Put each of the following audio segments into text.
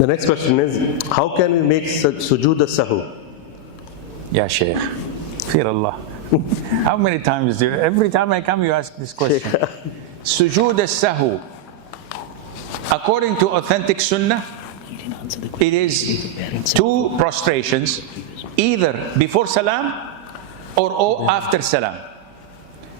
The next question is, how can we make Sujood As-Sahu? Ya Shaykh, fear Allah. How many times do you, every time I come you ask this question? Sujood As-Sahu. According to authentic sunnah, it is 2 prostrations, either before salam or after salam.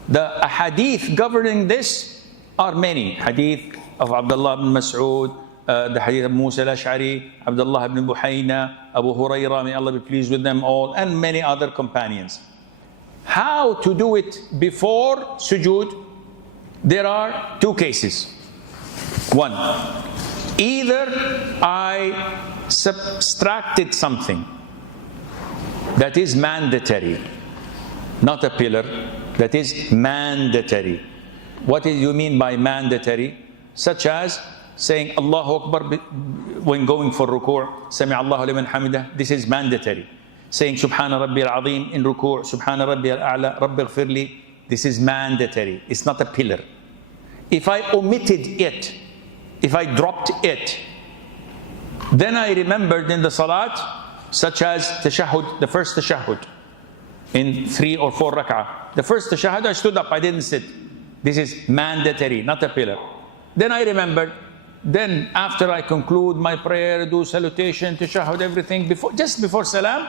The hadith governing this are many. Hadith of Abdullah ibn Mas'ud, the hadith of Musa al-Ash'ari, Abdullah ibn Buhayna, Abu Hurairah, may Allah be pleased with them all, and many other companions. How to do it before sujood? There are 2 cases. One, either I subtracted something that is mandatory, not a pillar, that is mandatory. What do you mean by mandatory? Such as saying Allahu Akbar when going for ruku', Sami Allahu liman hamidah, this is mandatory. Saying Subhana Rabbi al-Azim in ruku', Subhana Rabbi al-A'la, Rabbi ighfirli, this is mandatory. It's not a pillar. If I omitted it, if I dropped it, then I remembered in the salat, such as tashahhud, the first tashahhud, in 3 or 4 rak'ah. The first tashahhud, I stood up, I didn't sit. This is mandatory, not a pillar. Then I remembered, then after I conclude my prayer, do salutation, tashahhud, everything, just before salam,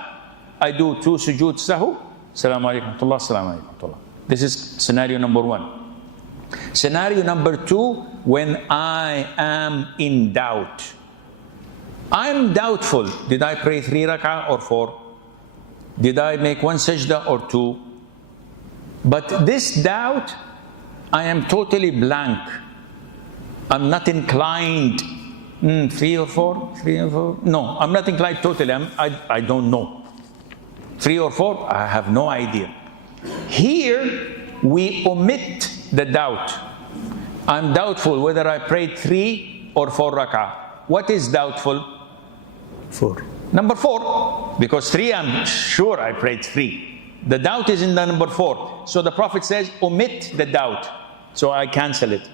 I do 2 sujood sahu, Assalamu alaikum wa rahmatullah, Assalamu alaikum wa rahmatullah. This is scenario number 1. Scenario number 2, when I am in doubt. I'm doubtful, did I pray 3 rak'ah or 4? Did I make 1 sajda or 2? But this doubt, I am totally blank. I'm not inclined. 3 or 4? 3 or 4? No, I'm not inclined totally. I don't know. 3 or 4? I have no idea. Here, we omit the doubt. I'm doubtful whether I prayed 3 or 4 rak'ah. What is doubtful? 4. Number 4. Because 3, I'm sure I prayed 3. The doubt is in the number 4. So the Prophet says, omit the doubt. So I cancel it.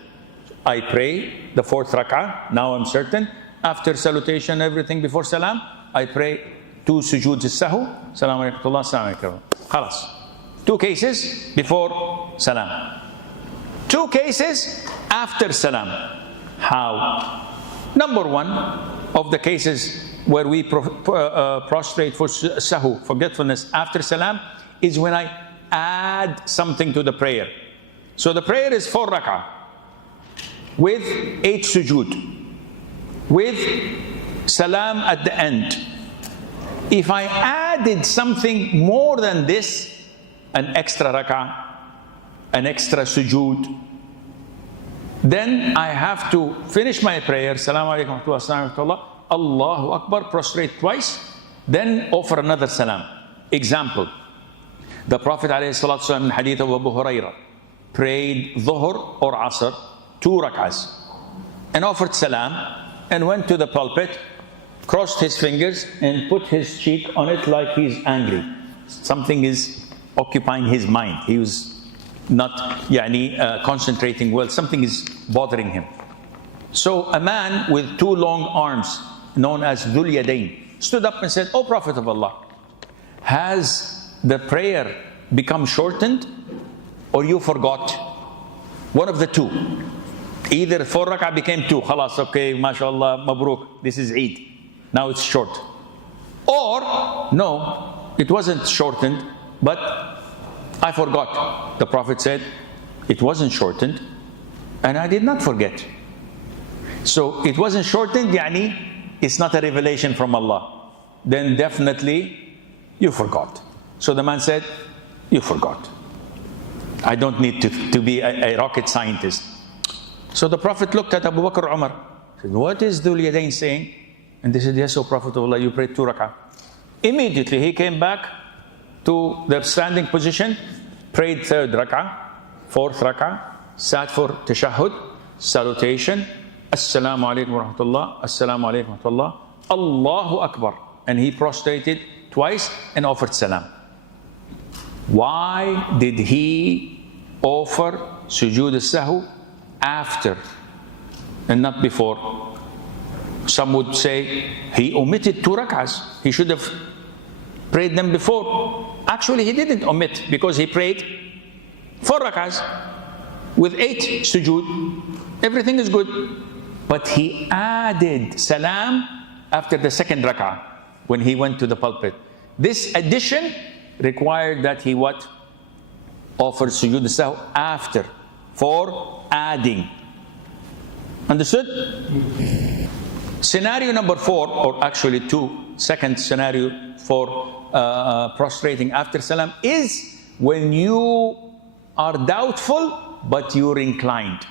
I pray the 4th rak'ah. Now I'm certain. After salutation, everything before salam, I pray 2 Sujood As-Sahu. Assalamu alaikum wa rahmatullah, Assalamu alaikum. Khalas. 2 cases before salam. 2 cases after salam. How? Number 1 of the cases where we prostrate for sahu, forgetfulness, after salam, is when I add something to the prayer. So the prayer is 4 rak'ah with 8 sujood, with salam at the end. If I added something more than this, an extra rak'ah, an extra sujood, then I have to finish my prayer, Assalamu alaikum wa rahmatullah, Allahu Akbar, prostrate twice, then offer another salam. Example, the Prophet ﷺ in hadith of Abu Hurairah prayed dhuhr or asr, 2 rak'ahs, and offered salam, and went to the pulpit, crossed his fingers, and put his cheek on it like he's angry. Something is occupying his mind. He was not concentrating well. Something is bothering him. So a man with 2 long arms, known as Dhul Yadayn, stood up and said, "O Prophet of Allah, has the prayer become shortened or you forgot?" One of the 2. Either 4 rak'ah became 2, khalas, okay, mashallah, mabruk, this is Eid. Now it's short. Or, no, it wasn't shortened, but I forgot. The Prophet said, it wasn't shortened, and I did not forget. So it wasn't shortened, it's not a revelation from Allah. Then definitely, you forgot. So the man said, you forgot. I don't need to be a rocket scientist. So the Prophet looked at Abu Bakr Umar, said, what is Dhul Yadayn saying? And they said, yes, O Prophet of Allah, you prayed 2 rak'ah. Immediately he came back to the standing position, prayed 3rd rak'ah, 4th rak'ah, sat for tashahhud, salutation, Assalamu alaikum wa rahmatullah, Assalamu alaikum wa rahmatullah, Allahu Akbar. And he prostrated twice and offered salam. Why did he offer Sujood As-Sahu after and not before? Some would say he omitted 2 rak'ahs. He should have prayed them before. Actually, he didn't omit because he prayed 4 rak'ahs with 8 sujood. Everything is good. But he added salam after the 2nd rak'ah when he went to the pulpit. This addition required that he what? Offered sujood as-sahu after, for adding. Understood? Scenario number 4, or actually 2, second scenario for prostrating after salam is when you are doubtful but you're inclined.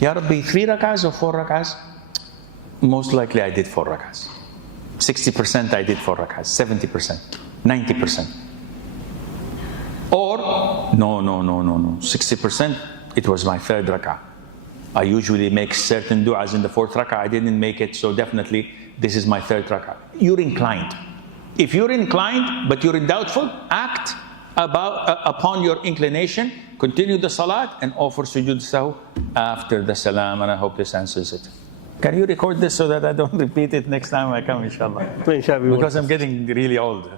Ya Rabbi, 3 rak'ahs or 4 rak'ahs? Most likely I did 4 rak'ahs. 60% I did 4 rak'ahs, 70%, 90%. Or, no, 60% it was my 3rd rak'ah. I usually make certain du'as in the 4th rak'ah. I didn't make it, so definitely this is my 3rd rak'ah. You're inclined. If you're inclined, but you're doubtful, act upon your inclination, continue the salat, and offer sujood as-sahu after the salam, and I hope this answers it. Can you record this so that I don't repeat it next time I come, inshallah? Inshallah. Because I'm getting really old.